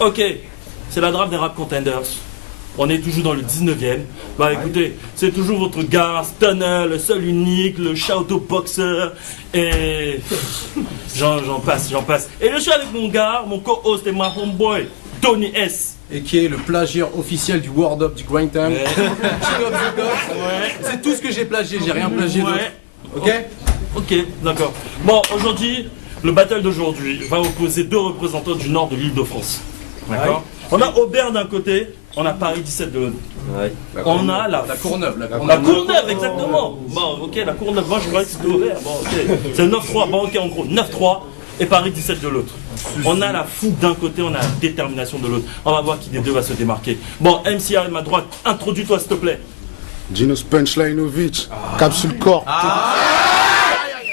Ok, c'est la draft des Rap Contenders. On est toujours dans le 19e. Bah écoutez, c'est toujours votre gars, Stunner, le seul unique, le shadow boxer. Et j'en passe. Et je suis avec mon gars, mon co-host et mon homeboy, Tony S. Et qui est le plagiaire officiel du World Up du Grind Time. Ouais. King of the Gods. Ouais. C'est tout ce que j'ai plagié, j'ai rien plagié d'autre. Ok. Ok, d'accord. Bon, aujourd'hui, le battle d'aujourd'hui va opposer deux représentants du nord de l'Île-de-France. D'accord. On a Aubert d'un côté, on a Paris 17 de l'autre. Ouais. On a la Courneuve. La Courneuve, exactement. Bon, ok, la Courneuve, moi je croyais que c'était Aubert. Bon, ok. C'est 9-3, bon, ok, en gros, 9-3 et Paris 17 de l'autre. On a la fougue d'un côté, on a la détermination de l'autre. On va voir qui des deux va se démarquer. Bon, MCA à ma droite, introduis-toi s'il te plaît. Ginos Punchlinovic, capsule corps.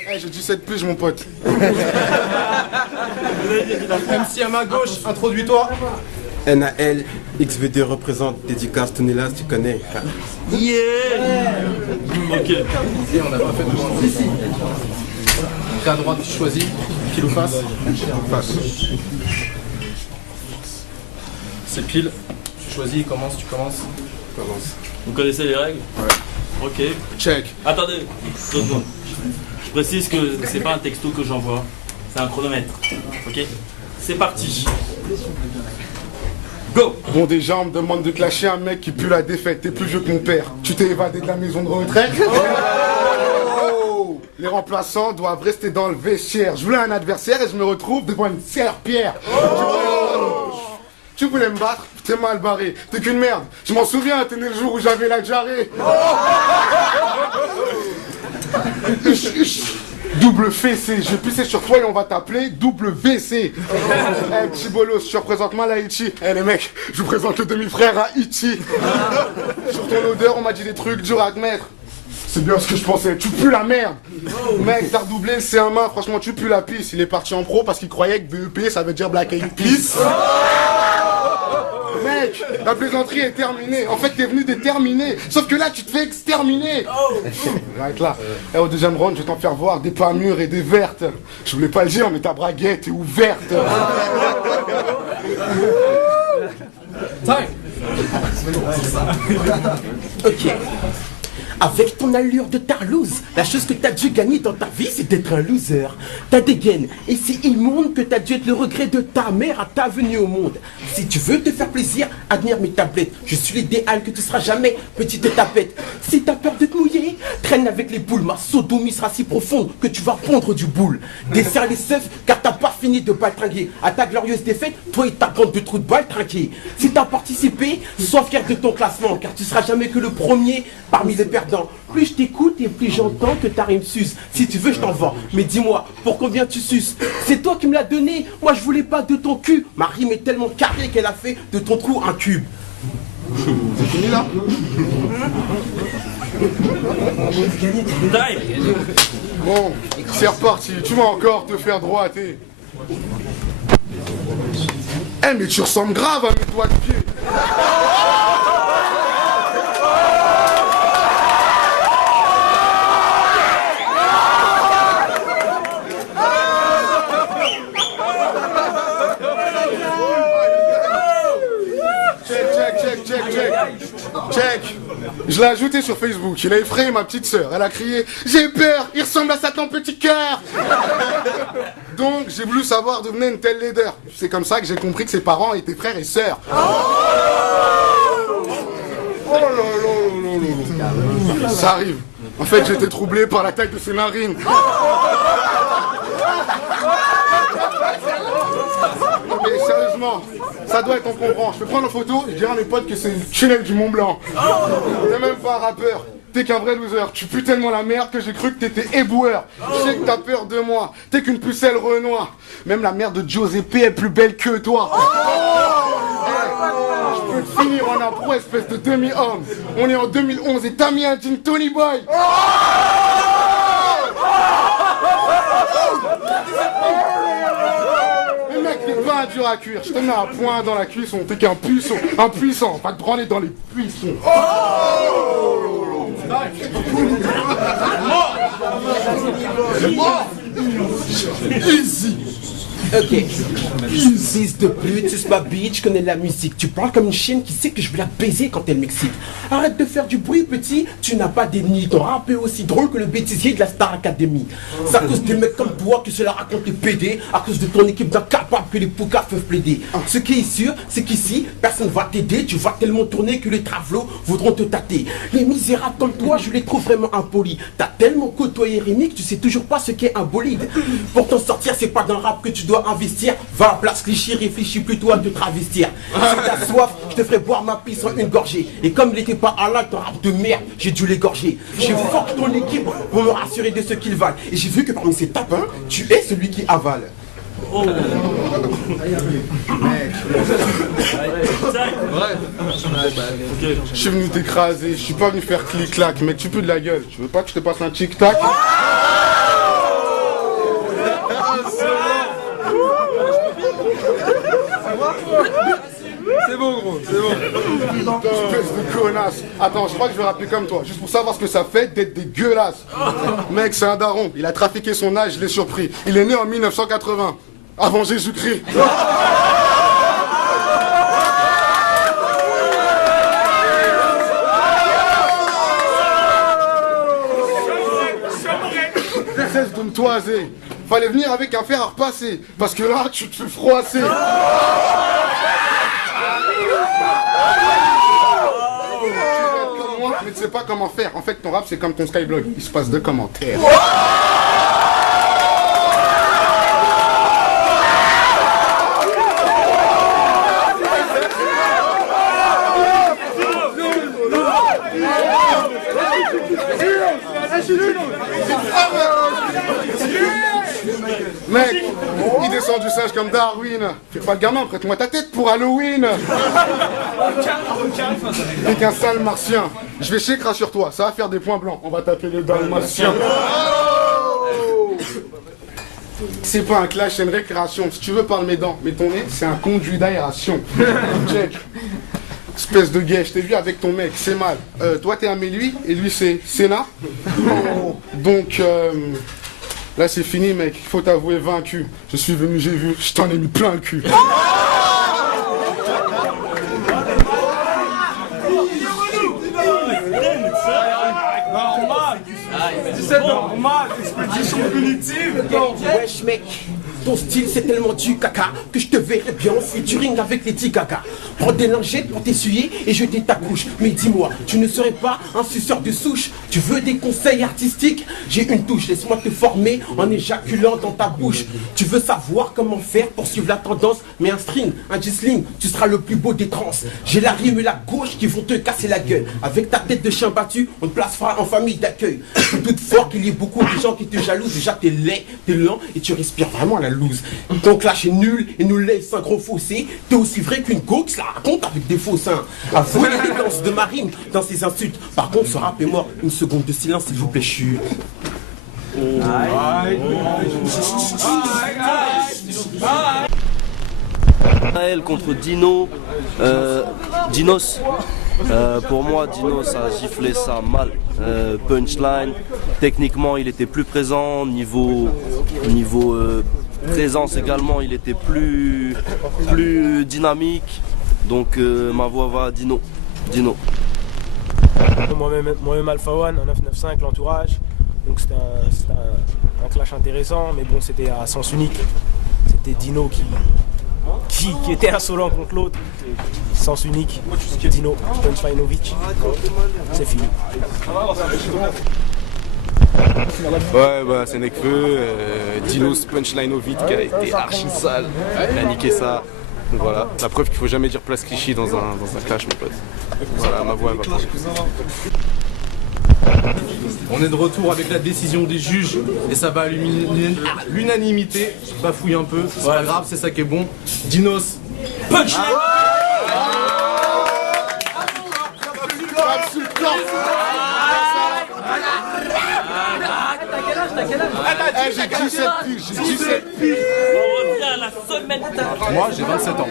Hey, j'ai 17 plus mon pote. MC à ma gauche, introduis-toi. NAL, XVD représente dédicace Tonelas, tu connais. Yeah. Ok. Et on n'a pas fait de monde. T'es à droite, tu choisis. Pile ou face? Face. C'est pile. Tu choisis, tu commences. Vous connaissez les règles? Ouais. Ok. Check. Attendez, 2 secondes. Je précise que c'est pas un texto que j'envoie, c'est un chronomètre. Ok? C'est parti. Go! Bon, déjà, on me demande de clasher un mec qui pue la défaite. T'es plus vieux que mon père. Tu t'es évadé de la maison de retraite? Oh. Les remplaçants doivent rester dans le vestiaire. Je voulais un adversaire et je me retrouve devant une serpillère. Tu voulais me battre? T'es mal barré. T'es qu'une merde. Je m'en souviens, t'es né le jour où j'avais la diarrhée. Double fessé, je vais pisser sur toi et on va t'appeler double WC. Eh, petit bolos, je représente mal Haïti. Eh les mecs, je vous présente le demi-frère à Haïti. Sur ton odeur, on m'a dit des trucs durs à admettre. C'est bien ce que je pensais, tu pues la merde. Mec, t'as redoublé le C1, franchement tu pues la pisse. Il est parti en pro parce qu'il croyait que BEP ça veut dire Black Eyed Peas. Mec, la plaisanterie est terminée. En fait, t'es venu déterminer. Sauf que là, tu te fais exterminer. Arrête là. Et au deuxième round, je vais t'en faire voir des pas mûres et des vertes. Je voulais pas le dire, mais ta braguette est ouverte. Time. Ok. Avec ton allure de tarlouse, la chose que t'as dû gagner dans ta vie, c'est d'être un loser. T'as des gaines, et c'est immonde que t'as dû être le regret de ta mère à ta venue au monde. Si tu veux te faire plaisir, admire mes tablettes. Je suis l'idéal que tu seras jamais, petite tapette. Si t'as peur de te mouiller, traîne avec les boules. Ma sodomie sera si profonde que tu vas pondre du boule. Desserre les seufs, car t'as pas fini de baltringuer. À ta glorieuse défaite, toi et ta bande de trous de balle trinqués. Si t'as participé, sois fier de ton classement, car tu seras jamais que le premier parmi les perdants. Plus je t'écoute et plus j'entends que ta rime s'use. Si tu veux, je t'en vends. Mais dis-moi, pour combien tu suces? C'est toi qui me l'as donné. Moi, je voulais pas de ton cul. Ma rime est tellement carrée qu'elle a fait de ton trou un cube. C'est fini là? Bon, c'est reparti. Tu vas encore te faire droiter. Eh mais tu ressembles grave à mes doigts de pied. Check. Je l'ai ajouté sur Facebook, il a effrayé ma petite sœur. Elle a crié « J'ai peur, il ressemble à Satan petit cœur !» Donc j'ai voulu savoir d'où venait une telle laideur. C'est comme ça que j'ai compris que ses parents étaient frères et sœurs. Oh là là là là. Ça arrive. En fait j'étais troublé par la taille de ses narines. Non mais sérieusement, ça doit être en comprend. Je peux prendre une photo et dire à mes potes que c'est le tunnel du Mont Blanc. T'es même pas un rappeur, t'es qu'un vrai loser. Tu pues tellement la merde que j'ai cru que t'étais éboueur. Je sais que t'as peur de moi, t'es qu'une pucelle Renoir. Même la mère de Giuseppe est plus belle que toi. Je peux te finir en impro, espèce de demi-homme. On est en 2011 et t'as mis un jean Tony Boy. Mais mec, t'es pas un dur à cuire. Je te mets un point dans la cuisson. T'es qu'un puceau, un puissant. Va te branler dans les cuissons. Easy. Ok. Fils de pute, c'est ma bitch, connais la musique. Tu parles comme une chienne qui sait que je vais la baiser quand elle m'excite. Arrête de faire du bruit, petit, tu n'as pas d'ennemis. Ton rap est aussi drôle que le bêtisier de la Star Academy. C'est à cause des mecs comme toi que cela raconte les PD, à cause de ton équipe d'incapables que les poucas peuvent plaider. Ce qui est sûr, c'est qu'ici, personne va t'aider. Tu vas tellement tourner que les travelots voudront te tâter. Les misérables comme toi, je les trouve vraiment impolis. T'as tellement côtoyé Rémi que tu sais toujours pas ce qu'est un bolide. Pour t'en sortir, c'est pas d'un rap que tu dois investir. Va à Place Clichy, réfléchis plutôt à te travestir. Si t'as soif, je te ferai boire ma pisse en une gorgée. Et comme il n'était pas Allah, ton rap de merde, j'ai dû l'égorger. J'ai fuck ton équipe pour me rassurer de ce qu'ils valent. Et j'ai vu que parmi ces tapins, tu es celui qui avale. Oh. Je suis venu t'écraser, je suis pas venu faire clic-clac, mec, tu pues de la gueule. Tu veux pas que je te passe un tic-tac? C'est bon, gros, c'est bon. Espèce de connasse. Attends, je crois que je vais rappeler comme toi, juste pour savoir ce que ça fait d'être dégueulasse. Mec, c'est un daron, il a trafiqué son âge, je l'ai surpris. Il est né en 1980, avant Jésus-Christ. Cesse de me toiser. Fallait venir avec un fer à repasser, parce que là, tu te fais froisser. Mais tu sais pas comment faire. En fait, ton rap, c'est comme ton Skyblog. Il se passe de commentaires. Mec, il descend du singe comme Darwin. Fais pas le gamin, prête-moi ta tête pour Halloween. T'es qu'un sale martien. Je vais chécra sur toi, ça va faire des points blancs. On va taper le dalmatien. C'est pas un clash, c'est une récréation. Si tu veux, parle mes dents. Mais ton nez, c'est un conduit d'aération. Check. Espèce de gay, je t'ai vu avec ton mec, c'est mal. Toi, t'es Amélie et lui, c'est Sénat. Donc, là, c'est fini, mec. Il faut t'avouer vaincu. Je suis venu, j'ai vu, je t'en ai mis plein le cul. C'est normal, expédition punitive. Wesh mec, ton style c'est tellement du caca que je te verrais bien en featuring avec les 10 caca. Prends des lingettes pour t'essuyer et jeter ta couche. Mais dis-moi, tu ne serais pas un suceur de souche? Tu veux des conseils artistiques? J'ai une touche, laisse-moi te former en éjaculant dans ta bouche. Tu veux savoir comment faire pour suivre la tendance? Mais un string, un G-sling, tu seras le plus beau des trans. J'ai la rime et la gauche qui vont te casser la gueule. Avec ta tête de chien battu, on te placera en famille d'accueil. Je doute fort qu'il y ait beaucoup de gens qui te jalousent. Déjà t'es laid, t'es lent et tu respires vraiment la loose. Ton clash est nul et nous laisse un gros fossé. T'es aussi vrai qu'une coque, ça raconte avec des faux seins. Avouez l'élégance de ma rime dans ses insultes. Par contre, ce rap est mort. Une seconde de silence s'il vous plaît, chut. Naël contre Dino, Dinos. Pour moi, Dinos a giflé ça mal. Punchline, techniquement, il était plus présent. Niveau présence également, il était plus dynamique. Donc ma voix va à Dino. Moi-même Alpha One, en 995, l'entourage. Donc c'était un clash intéressant, mais bon, c'était à sens unique. C'était Dino qui était insolent contre l'autre. Sens unique. Dino, Punchlineovic. C'est fini. Ouais, bah c'est Nekfeu, Dinos Punchlineovic qui a été archi sale, il a niqué ça. Donc voilà, la preuve qu'il faut jamais dire place Clichy dans un clash, mon pote. Voilà, ma voix elle va prendre. On est de retour avec la décision des juges et ça va à l'unanimité. Bafouille un peu, c'est pas grave, c'est ça qui est bon. Dinos, punchline. J'ai 17 piges. On revient à la semaine. Moi j'ai 27 ans.